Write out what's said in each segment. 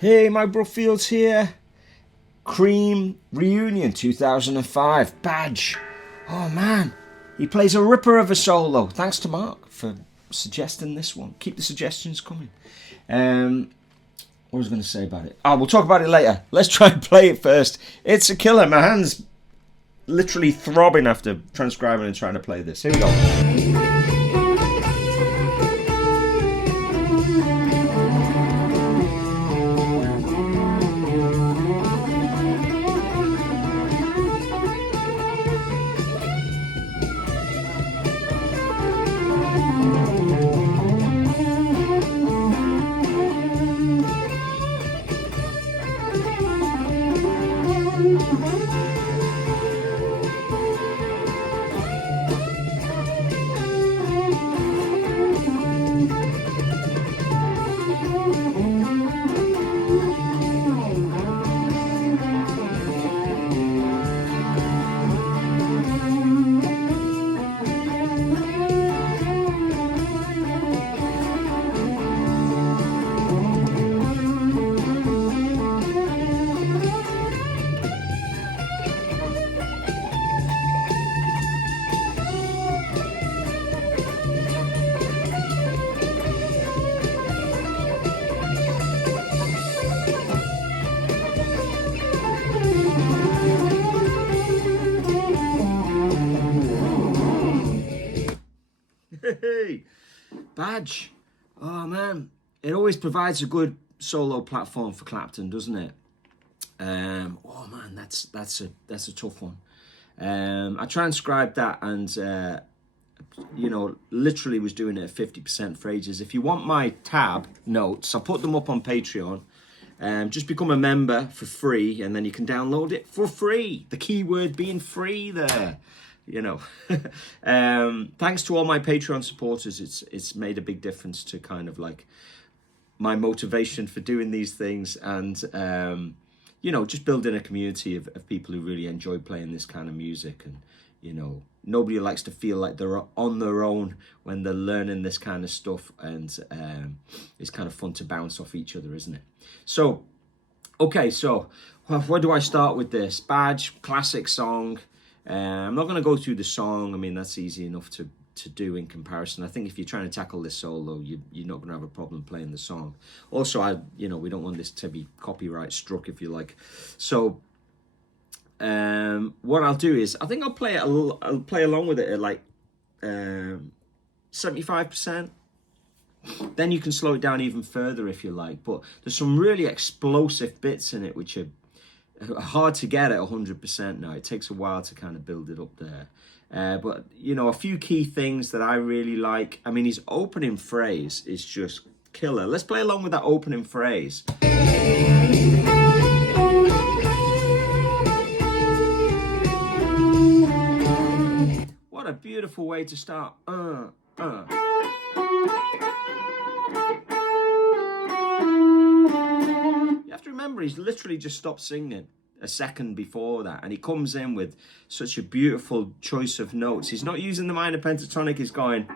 Hey, Mike Brookfields here. Cream Reunion 2005 badge. Oh man, he plays a ripper of a solo. Thanks to Mark for suggesting this one. Keep the suggestions coming. What was I going to say about it? Oh, we'll talk about it later. Let's try and play it first. It's a killer. My hand's literally throbbing after transcribing and trying to play this. Here we go. Hey, badge. Oh man, it always provides a good solo platform for Clapton, doesn't it? Oh man, that's a tough one. I transcribed that and literally was doing it at 50% for ages. If you want my tab notes, I'll put them up on Patreon. Just become a member for free, and then you can download it for free. The key word being free there. Thanks to all my Patreon supporters, it's made a big difference to kind of like my motivation for doing these things, and just building a community of people who really enjoy playing this kind of music. And nobody likes to feel like they're on their own when they're learning this kind of stuff, and it's kind of fun to bounce off each other, isn't it? So where do I start with this? Badge, classic song. I'm not going to go through the song. I mean, that's easy enough to do in comparison. I think if you're trying to tackle this solo, you're not going to have a problem playing the song. Also, we don't want this to be copyright struck, if you like. So, what I'll do is, I think I'll play along with it at like 75%. Then you can slow it down even further if you like. But there's some really explosive bits in it which are hard to get at 100% now. It takes a while to kind of build it up there. But, a few key things that I really like. I mean, his opening phrase is just killer. Let's play along with that opening phrase. What a beautiful way to start. You have to remember, he's literally just stopped singing a second before that, and he comes in with such a beautiful choice of notes. He's not using the minor pentatonic, he's going,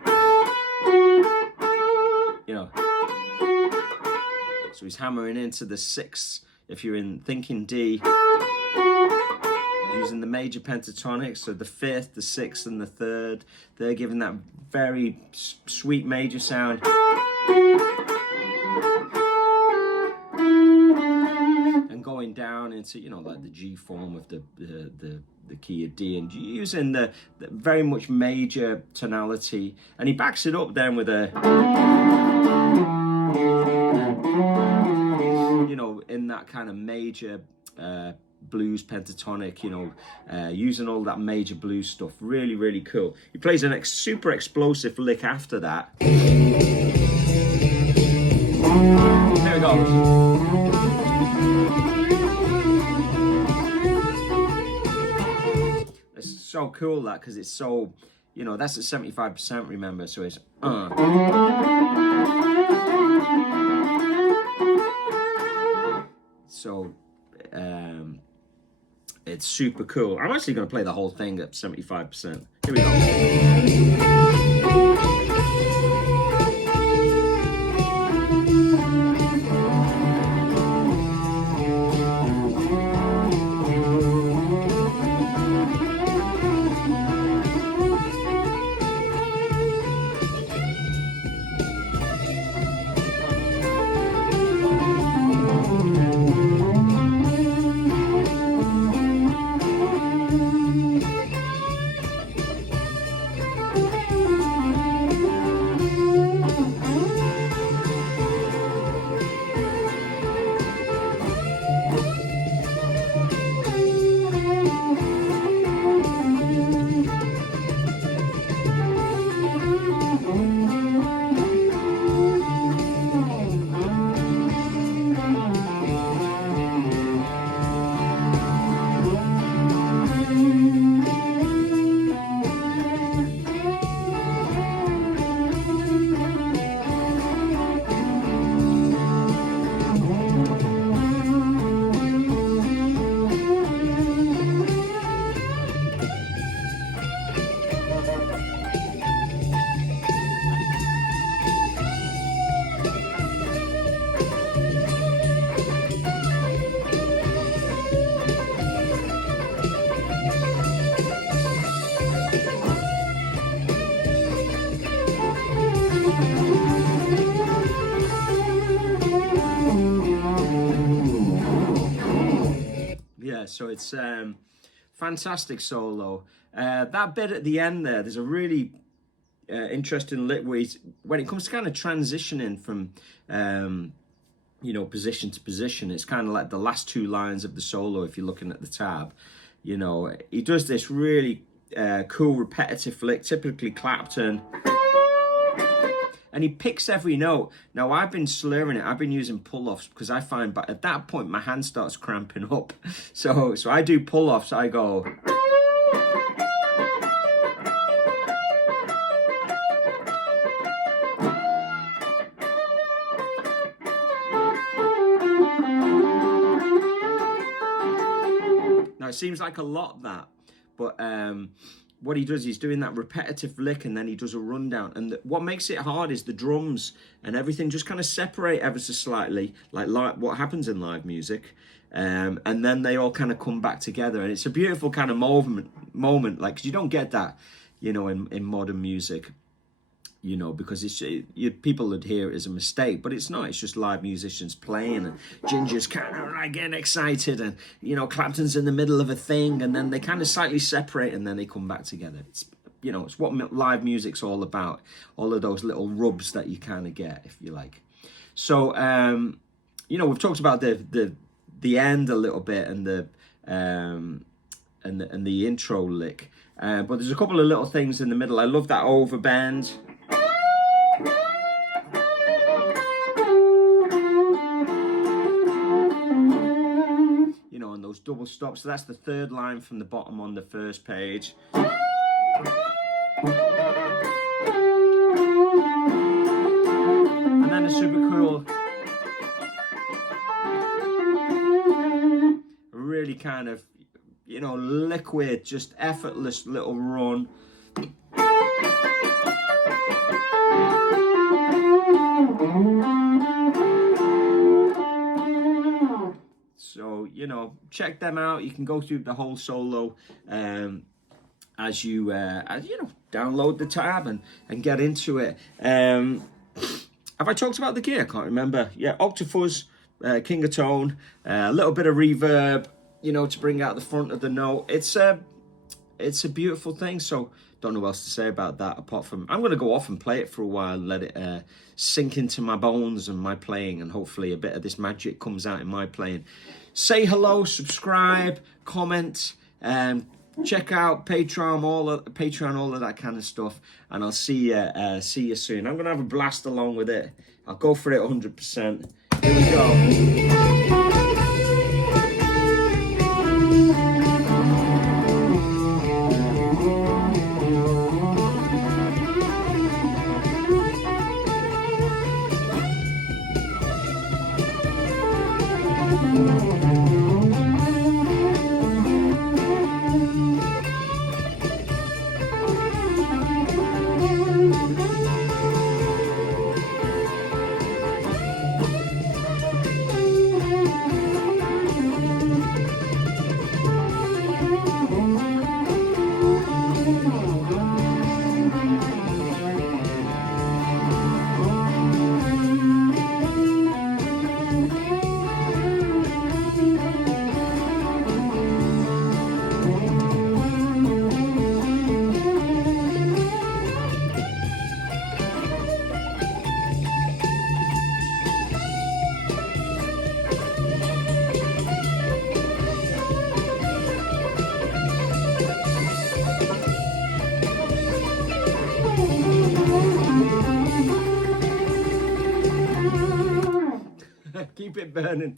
so he's hammering into the sixth. If you're in thinking D, using the major pentatonic, so the fifth, the sixth, and the third, they're giving that very sweet major sound. Going down into like the G form of the key of D, and using the very much major tonality, and he backs it up then with a in that kind of major blues pentatonic, using all that major blues stuff. Really, really cool. He plays a super explosive lick after that. There we go. So cool that, because it's so, that's at 75%, remember, so it's so it's super cool. I'm actually going to play the whole thing at 75%. Here we go. So it's fantastic solo. That bit at the end there's a really interesting lick where when it comes to kind of transitioning from position to position, it's kind of like the last two lines of the solo. If you're looking at the tab, he does this really cool repetitive lick, typically Clapton, and he picks every note. Now I've been slurring it. I've been using pull-offs because I find, but at that point my hand starts cramping up. So I do pull-offs. I go. Now it seems like a lot, that, but what he does, he's doing that repetitive lick and then he does a rundown. And what makes it hard is the drums and everything just kind of separate ever so slightly, like what happens in live music. And then they all kind of come back together. And it's a beautiful kind of moment, like, 'cause you don't get that, in modern music, because people would hear it as a mistake, but it's not. It's just live musicians playing, and Ginger's kind of like getting excited, and Clapton's in the middle of a thing, and then they kind of slightly separate, and then they come back together. It's what live music's all about. All of those little rubs that you kind of get, if you like. So we've talked about the end a little bit, and the intro lick, but there's a couple of little things in the middle. I love that overbend. And those double stops. So that's the third line from the bottom on the first page. And then a super cool, really kind of, liquid, just effortless little run. So, check them out. You can go through the whole solo as you download the tab and get into it. Have I talked about the gear? I can't remember. Yeah, Octafuzz, King of Tone, a little bit of reverb, to bring out the front of the note. It's a beautiful thing. So don't know what else to say about that, apart from I'm going to go off and play it for a while and let it sink into my bones and my playing, and hopefully a bit of this magic comes out in my playing. Say hello, subscribe, comment, check out Patreon, all of that kind of stuff, and I'll see you soon. I'm going to have a blast along with it. I'll go for it 100%. Here we go. Keep it burning.